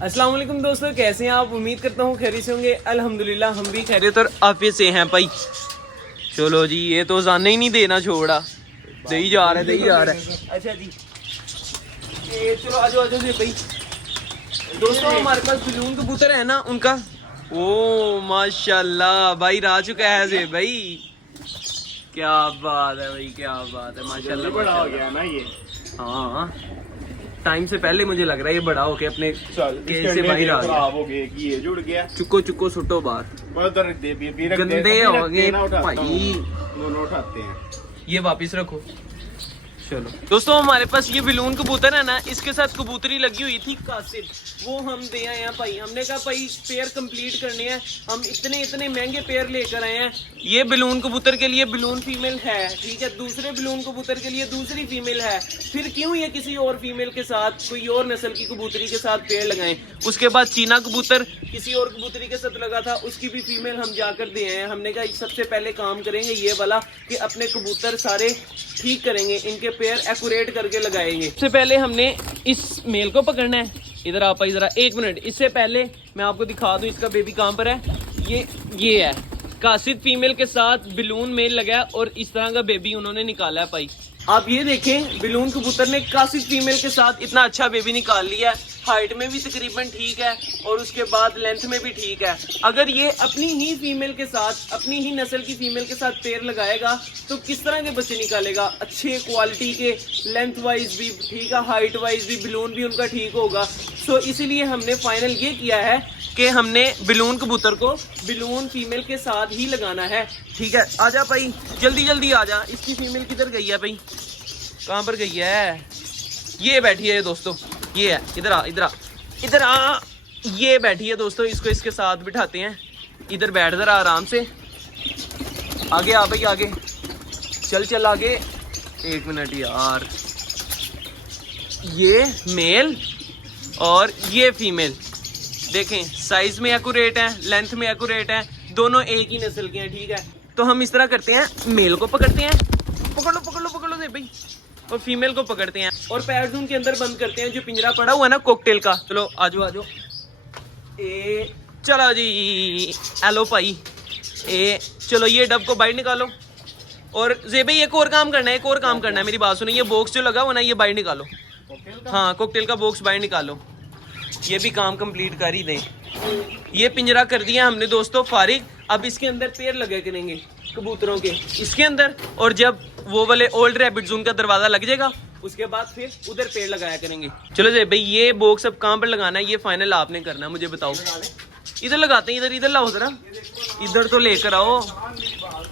अस्सलाम वालेकुम दोस्तों, कैसे हैं आप? उम्मीद करता हूँ खैरियत से होंगे। अल्हम्दुलिल्लाह हम भी खैरियत और आफियत से हैं भाई। चलो जी, ये तो जाने ही नहीं देना छोड़ा, दे ही जा रहा है। अच्छा जी, चलो आ जाओ जी भाई। दोस्तों हमारे पास बलून कबूतर है ना, उनका ओ माशाल्लाह भाई आ चुका है जी भाई। क्या बात है भाई, क्या बात है, माशाल्लाह बड़ा हो गया ना ये। हाँ, टाइम से पहले मुझे लग रहा है ये बड़ा होके अपने केज से बाहर आ गया। हो गया कि ये जुड़ गया। चुको चुको सुटो बाहर, गंदे हो गए भाई। दोनों उठाते हैं, ये वापस रखो। चलो दोस्तों, हमारे पास ये बलून कबूतर है ना, इसके साथ कबूतरी लगी हुई थी कासिद, वो हम दे आए हैं भाई। हमने कहा भाई पेयर कंप्लीट करने हैं, हम इतने महंगे पेयर लेकर आए हैं। ये बलून कबूतर के लिए बलून फीमेल है, ठीक है, दूसरे बलून कबूतर के लिए दूसरी फीमेल है। फिर क्यों ये किसी और फीमेल के साथ, कोई और नस्ल की कबूतरी के साथ पेयर लगाएं। उसके बाद चीना कबूतर किसी और कबूतरी के साथ लगा था, उसकी भी फीमेल हम जाकर दे आए हैं। हमने कहा सबसे पहले काम करेंगे ये वाला कि अपने कबूतर सारे ठीक करेंगे, इनके पेयर एक्यूरेट करके लगाएंगे। सबसे पहले हमने इस मेल को पकड़ना है। इधर आप जरा 1 मिनट, इससे पहले मैं आपको दिखा दूं इसका बेबी कहां पर है। ये है कासिद फीमेल के साथ बलून मेल लगा और इस तरह का बेबी उन्होंने निकाला है भाई। आप ये देखें, बलून कबूतर ने कासिद फीमेल के साथ इतना अच्छा बेबी निकाल लिया है। हाइट में भी तकरीबन ठीक है और उसके बाद लेंथ में भी ठीक है। अगर ये अपनी ही फीमेल के साथ, अपनी ही नस्ल की फीमेल के साथ पेयर लगाएगा तो किस तरह के बच्चे निकालेगा, अच्छे क्वालिटी के, लेंथ वाइज भी ठीक है, हाइट वाइज भी, बलून भी उनका ठीक होगा। सो इसीलिए हमने फाइनल ये किया है कि हमने बलून कबूतर को बलून फीमेल के साथ ही लगाना है। ठीक है, आजा भाई, जल्दी जल्दी आजा। इसकी फीमेल किधर गई है भाई, कहाँ पर गई है? ये बैठी है दोस्तों, ये है, इधर आ इधर आ इधर आ, ये बैठी है दोस्तों। इसको इसके साथ बिठाते हैं, इधर बैठ जरा आराम से। आगे आ भाई, आगे चल आगे। 1 मिनट यार, ये मेल और ये फीमेल देखें, साइज में एक्यूरेट है, लेंथ में एक्यूरेट है, दोनों एक ही नस्ल के हैं। ठीक है, तो हम इस तरह करते हैं, मेल को पकड़ते हैं, पकड़ लो दे भाई, और फीमेल को पकड़ते हैं और पैर उनके अंदर बंद करते हैं। जो पिंजरा पड़ा हुआ है ना कॉकटेल का, चलो आजो चलो जी, हेलो भाई। चलो ये डब को बाहर निकालो। और जे भाई एक और काम करना है, मेरी बात सुनो। ये बॉक्स जो लगा हुआ ना, ये बाहर निकालो। हाँ, कॉकटेल का बॉक्स बाहर निकालो। ये भी काम कंप्लीट कर ही दें। ये पिंजरा कर दिया हमने दोस्तों फारिग। अब इसके अंदर पेड़ लगे करेंगे कबूतरों के, इसके अंदर। और जब वो वाले ओल्ड रैबिट जोन का दरवाजा लग जाएगा, उसके बाद फिर उधर पेड़ लगाया करेंगे। चलो जी भाई, ये बॉक्स अब कहाँ पर लगाना है, ये फाइनल आपने करना है, मुझे बताओ। इधर लगाते हैं, इधर लाओ जरा, इधर तो लेकर आओ।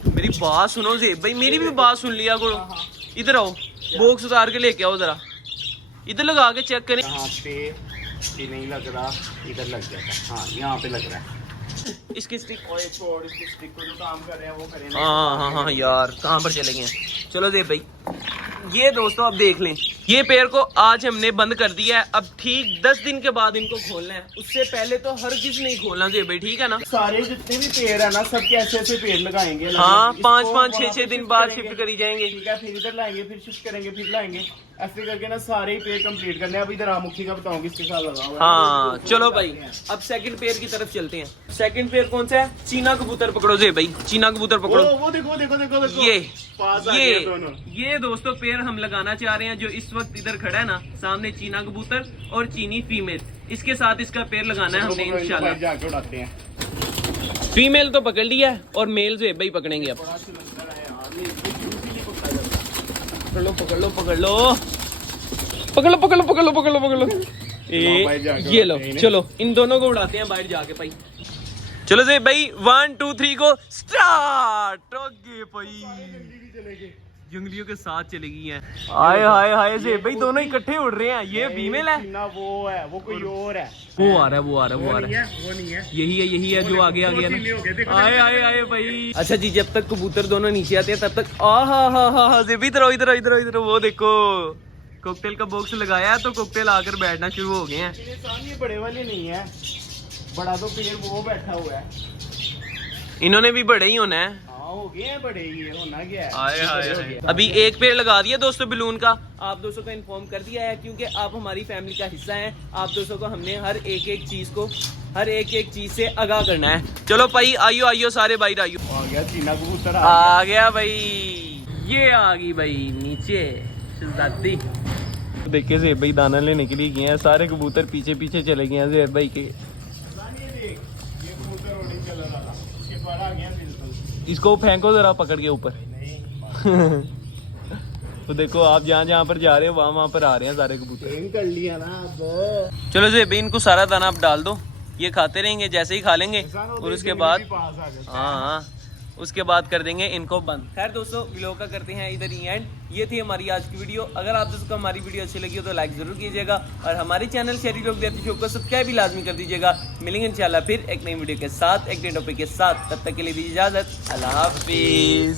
मेरी बात सुनो जी भाई, मेरी भी बात सुन लिया करो। इधर आओ, बॉक्स उतार के लेके आओ जरा, इधर लगा के चेक करें। यहाँ पे नहीं लग रहा, इधर लग जाता। हाँ, यहाँ पे लग रहा है। इसकी स्टिक, छोड़ इसकी स्टिक को, जो काम कर रहे हैं वो करें। हाँ यार, कहाँ पर चले गए? चलो दे भाई, ये दोस्तों अब देख लें, ये पेड़ को आज हमने बंद कर दिया है। अब ठीक 10 दिन के बाद इनको खोलना है, उससे पहले तो हरगिज़ नहीं खोलना चाहिए भाई, ठीक है ना। सारे जितने भी पेड़ है ना, सब ऐसे पेड़ लगाएंगे। हाँ, 5-5, 6-6 दिन बाद शिफ्ट करी जाएंगे। ठीक है, फिर इधर लाएंगे, फिर शिफ्ट करेंगे, फिर लाएंगे, ऐसे करके ना सारे ही पेड़ कंप्लीट करने हैं। अब इधर आमुखी का बताऊंगी, इसके साथ लगाओ। हाँ चलो भाई, अब सेकंड पेयर की तरफ चलते हैं। सेकंड पेयर कौन सा है? चीना कबूतर पकड़ो जी भाई, चीना कबूतर पकड़ो। वो देखो ये दोस्तों पेयर हम लगाना चाह रहे हैं, जो इस वक्त इधर खड़ा है ना सामने, चीना कबूतर और चीनी फीमेल, इसके साथ इसका पेयर लगाना है हमने इंशाल्लाह। फीमेल तो पकड़ लिया है और मेल जो है भाई पकड़ेंगे अब। पकड़ लो। ये लो, चलो इन दोनों को उड़ाते हैं बाहर जाके भाई। चलो जी भाई, 1 2 3 को स्टार्ट। ओके भाई, जंगलियों के साथ चलेगी हैं। हाय से भाई, दोनों इकट्ठे उड़ रहे हैं। ये फीमेल है ना, वो है, वो कोई और है। वो आ रहा है। वो नहीं है, यही है जो आगे आ गया ना। आए भाई। अच्छा जी, जब तक कबूतर दोनों नीचे आते हैं तब तक हा इधर वो देखो, कॉकटेल का बॉक्स लगाया है तो कॉकटेल आकर बैठना शुरू हो गए हैं। ये बड़े वाले नहीं है, बड़ा तो पेड़ वो बैठा हुआ है। इन्होंने भी बड़े ही होना है। हाँ हो गए हैं बड़े, ये होना क्या है, आए ये हाय बड़े हो हाय। गए। अभी एक पेड़ लगा दिया दोस्तों बलून का, आप दोस्तों को इन्फॉर्म कर दिया है क्योंकि आप हमारी फैमिली का हिस्सा हैं। आप दोस्तों को हमने हर एक चीज से आगाह करना है। चलो भाई आइयो आइयो सारे बाहर आइयो। आ गया चीना कबूतर आ गया भाई, ये आ गई भाई नीचे शहजादी। देखे ज़ेब भाई दाना लेने के लिए गए हैं, सारे कबूतर पीछे पीछे चले गए हैं ज़ेब भाई के। ये कबूतर उड़ी चला रहा, इसके पर आ गया बिल्कुल। इसको फेंको जरा पकड़ के ऊपर। तो देखो आप जहाँ पर जा रहे हो वहाँ पर आ रहे हैं सारे कबूतर। ट्रेन कर लिया ना अब। चलो ज़ेब भाई इनको सारा दाना आप डाल दो, ये खाते रहेंगे, जैसे ही खा लेंगे और उसके बाद हाँ उसके बाद कर देंगे इनको बंद। खैर दोस्तों व्लॉग का करते हैं इधर ही एंड। ये थी हमारी आज की वीडियो। अगर आप दोस्तों को हमारी वीडियो अच्छी लगी हो तो लाइक जरूर कीजिएगा और हमारे चैनल शहरी लोग देती शो को सब्सक्राइब भी लाजमी कर दीजिएगा। मिलेंगे इंशाल्लाह फिर एक नई वीडियो के साथ, एक नई टॉपिक के साथ। तब तक के लिए दीजिए इजाजत, अल्लाह हाफिज।